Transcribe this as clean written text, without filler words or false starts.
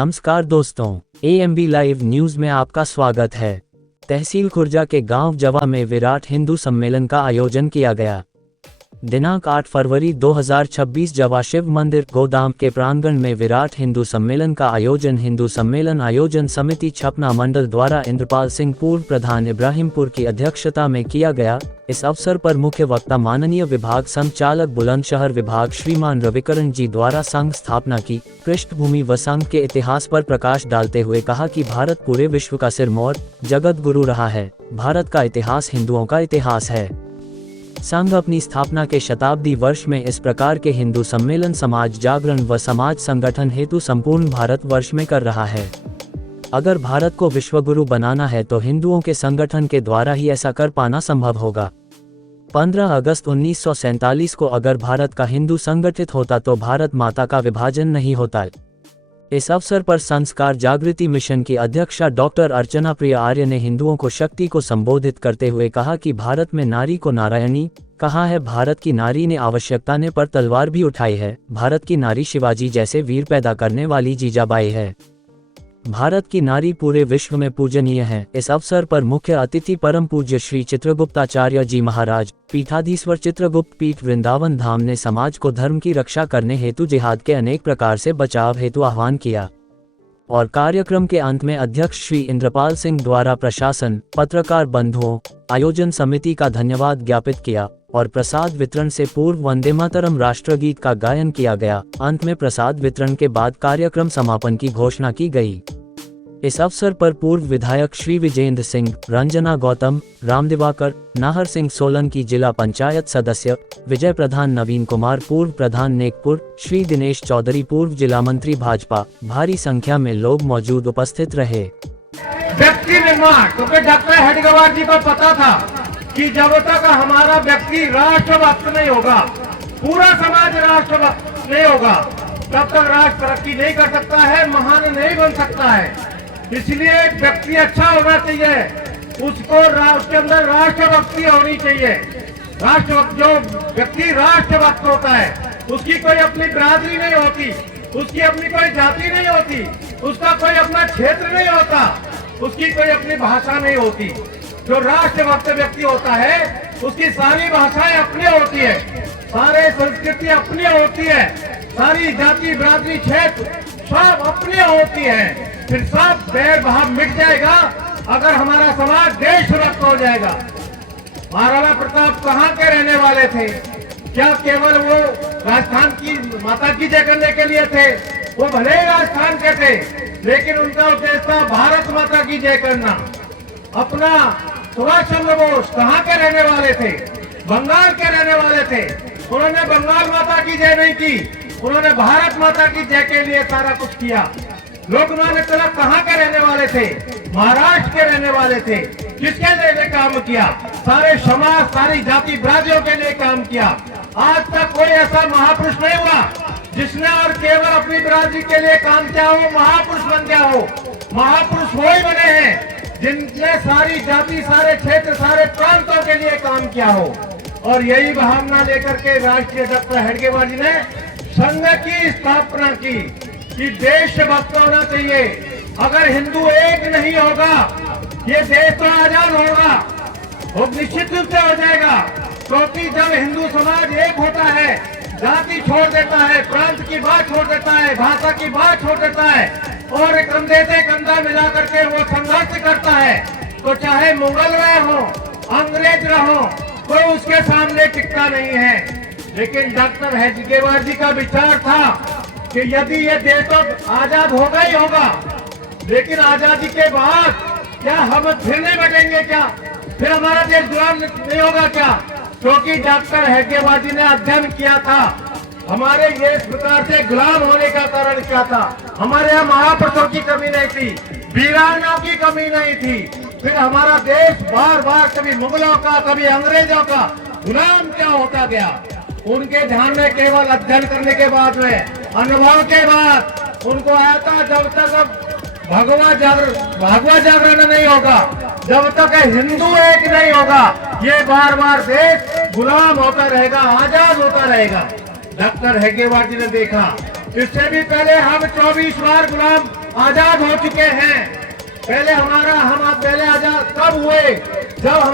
नमस्कार दोस्तों, AMB live news में आपका स्वागत है। तहसील खुर्जा के गांव जवा में विराट हिंदू सम्मेलन का आयोजन किया गया। दिनांक 8 फरवरी 2026 जवा शिव मंदिर गोदाम के प्रांगण में विराट हिंदू सम्मेलन का आयोजन हिंदू सम्मेलन आयोजन समिति छपना मंडल द्वारा इंद्रपाल सिंह पूर्व प्रधान इब्राहिमपुर की अध्यक्षता में किया गया। इस अवसर पर मुख्य वक्ता माननीय विभाग संचालक बुलंदशहर विभाग श्रीमान रविकरण जी द्वारा संघ स्थापना की पृष्ठभूमि व संघ के इतिहास पर प्रकाश डालते हुए कहा कि भारत पूरे विश्व का सिरमौर जगत गुरु रहा है। भारत का इतिहास हिंदुओं का इतिहास है। संघ अपनी स्थापना के शताब्दी वर्ष में इस प्रकार के हिंदू सम्मेलन समाज जागरण व समाज संगठन हेतु संपूर्ण भारत वर्ष में कर रहा है। अगर भारत को विश्वगुरु बनाना है तो हिंदुओं के संगठन के द्वारा ही ऐसा कर पाना संभव होगा। 15 अगस्त 1947 को अगर भारत का हिंदू संगठित होता तो भारत माता का विभाजन नहीं होता। इस अवसर पर संस्कार जागृति मिशन की अध्यक्षा डॉक्टर अर्चना प्रिया आर्य ने हिंदुओं को शक्ति को संबोधित करते हुए कहा कि भारत में नारी को नारायणी कहा है। भारत की नारी ने आवश्यकता ने पर तलवार भी उठाई है। भारत की नारी शिवाजी जैसे वीर पैदा करने वाली जीजाबाई है। भारत की नारी पूरे विश्व में पूजनीय है। इस अवसर पर मुख्य अतिथि परम पूज्य श्री चित्रगुप्ताचार्य जी महाराज पीठाधीश्वर चित्रगुप्त पीठ वृंदावन धाम ने समाज को धर्म की रक्षा करने हेतु जिहाद के अनेक प्रकार से बचाव हेतु आह्वान किया और कार्यक्रम के अंत में अध्यक्ष श्री इंद्रपाल सिंह द्वारा प्रशासन, पत्रकार बंधुओं, आयोजन समिति का धन्यवाद ज्ञापित किया और प्रसाद वितरण से पूर्व वंदे मातरम राष्ट्रगीत का गायन किया गया। अंत में प्रसाद वितरण के बाद कार्यक्रम समापन की घोषणा की गई। इस अवसर पर पूर्व विधायक श्री विजेंद्र सिंह, रंजना गौतम, राम दिवाकर, नाहर सिंह सोलंकी, जिला पंचायत सदस्य विजय प्रधान, नवीन कुमार पूर्व प्रधान नेकपुर, श्री दिनेश चौधरी पूर्व जिला मंत्री भाजपा, भारी संख्या में लोग मौजूद उपस्थित रहे। व्यक्ति निर्माण, क्योंकि डॉक्टर हेडगेवार जी को पता था कि जब तक हमारा व्यक्ति राष्ट्रभक्त नहीं होगा, पूरा समाज राष्ट्रभक्त नहीं होगा, तब तक राष्ट्र तरक्की नहीं कर सकता है, महान नहीं बन सकता है। इसलिए व्यक्ति अच्छा होना चाहिए, उसको उसके अंदर राष्ट्रभक्ति होनी चाहिए। राष्ट्रभक्त जो व्यक्ति राष्ट्रभक्त होता है उसकी कोई अपनी बिरादरी नहीं होती, उसकी अपनी कोई जाति नहीं होती, उसका कोई अपना क्षेत्र नहीं होता, उसकी कोई अपनी भाषा नहीं होती। जो राष्ट्रभक्त व्यक्ति होता है उसकी सारी भाषाएं अपनी होती है, सारे संस्कृति अपनी होती है, सारी जाति बिरादरी क्षेत्र सब अपनी होती है। फिर सब बैर भाव मिट जाएगा अगर हमारा समाज देशभक्त हो जाएगा। महाराणा प्रताप कहाँ के रहने वाले थे? क्या केवल वो राजस्थान की माता की जय करने के लिए थे? वो भले ही राजस्थान के थे, लेकिन उनका उद्देश्य था भारत माता की जय करना। अपना सुभाष चंद्र बोस कहाँ के रहने वाले थे? बंगाल के रहने वाले थे। उन्होंने बंगाल माता की जय नहीं की, उन्होंने भारत माता की जय के लिए सारा कुछ किया। लोकमान्य तिलक कहाँ के रहने वाले थे? महाराष्ट्र के रहने वाले थे। किसके लिए काम किया? सारे समाज, सारी जाति बिरादरियों के लिए काम किया। आज तक कोई ऐसा महापुरुष नहीं हुआ जिसने और केवल अपनी बिरादरी के लिए काम किया हो, महापुरुष बन गया हो। महापुरुष वो ही बने हैं जिनने सारी जाति, सारे क्षेत्र, सारे प्रांतों के लिए काम किया हो। और यही भावना लेकर के राष्ट्रीय डॉक्टर हेडगेवार जी ने संघ की स्थापना की कि देशभक्त होना चाहिए। अगर हिंदू एक नहीं होगा ये देश तो आजाद होगा, वो निश्चित रूप से हो जाएगा। क्योंकि जब हिंदू समाज एक होता है, जाति छोड़ देता है, प्रांत की बात छोड़ देता है, भाषा की बात छोड़ देता है और कंधे से कंधा मिला करके वो संघर्ष करता है, तो चाहे मुगल रहे हो, अंग्रेज रहो, कोई उसके सामने टिकता नहीं है। लेकिन डॉक्टर हेडगेवार जी का विचार था कि यदि ये देश तो आजाद होगा ही होगा, लेकिन आजादी के बाद क्या हम फिर नहीं बटेंगे? क्या फिर हमारा देश गुलाम नहीं होगा क्या? क्योंकि डॉक्टर हेडगेवार जी ने अध्ययन किया था हमारे ये इस प्रकार से गुलाम होने का कारण क्या था। हमारे यहाँ महापुरुषों की कमी नहीं थी, वीरांगनाओं की कमी नहीं थी। फिर हमारा देश बार बार कभी मुगलों का, कभी अंग्रेजों का गुलाम क्या होता गया। उनके ध्यान में केवल अध्ययन करने के बाद में, अनुभव के बाद उनको आया था जब तक भगवा जागरण नहीं होगा, जब तक हिंदू एक नहीं होगा, ये बार बार देश गुलाम होता रहेगा, आजाद होता रहेगा। डॉक्टर हेडगेवार जी ने देखा, इससे भी पहले हम 24 बार गुलाम आजाद हो चुके हैं। पहले हम पहले आजाद कब हुए, जब हम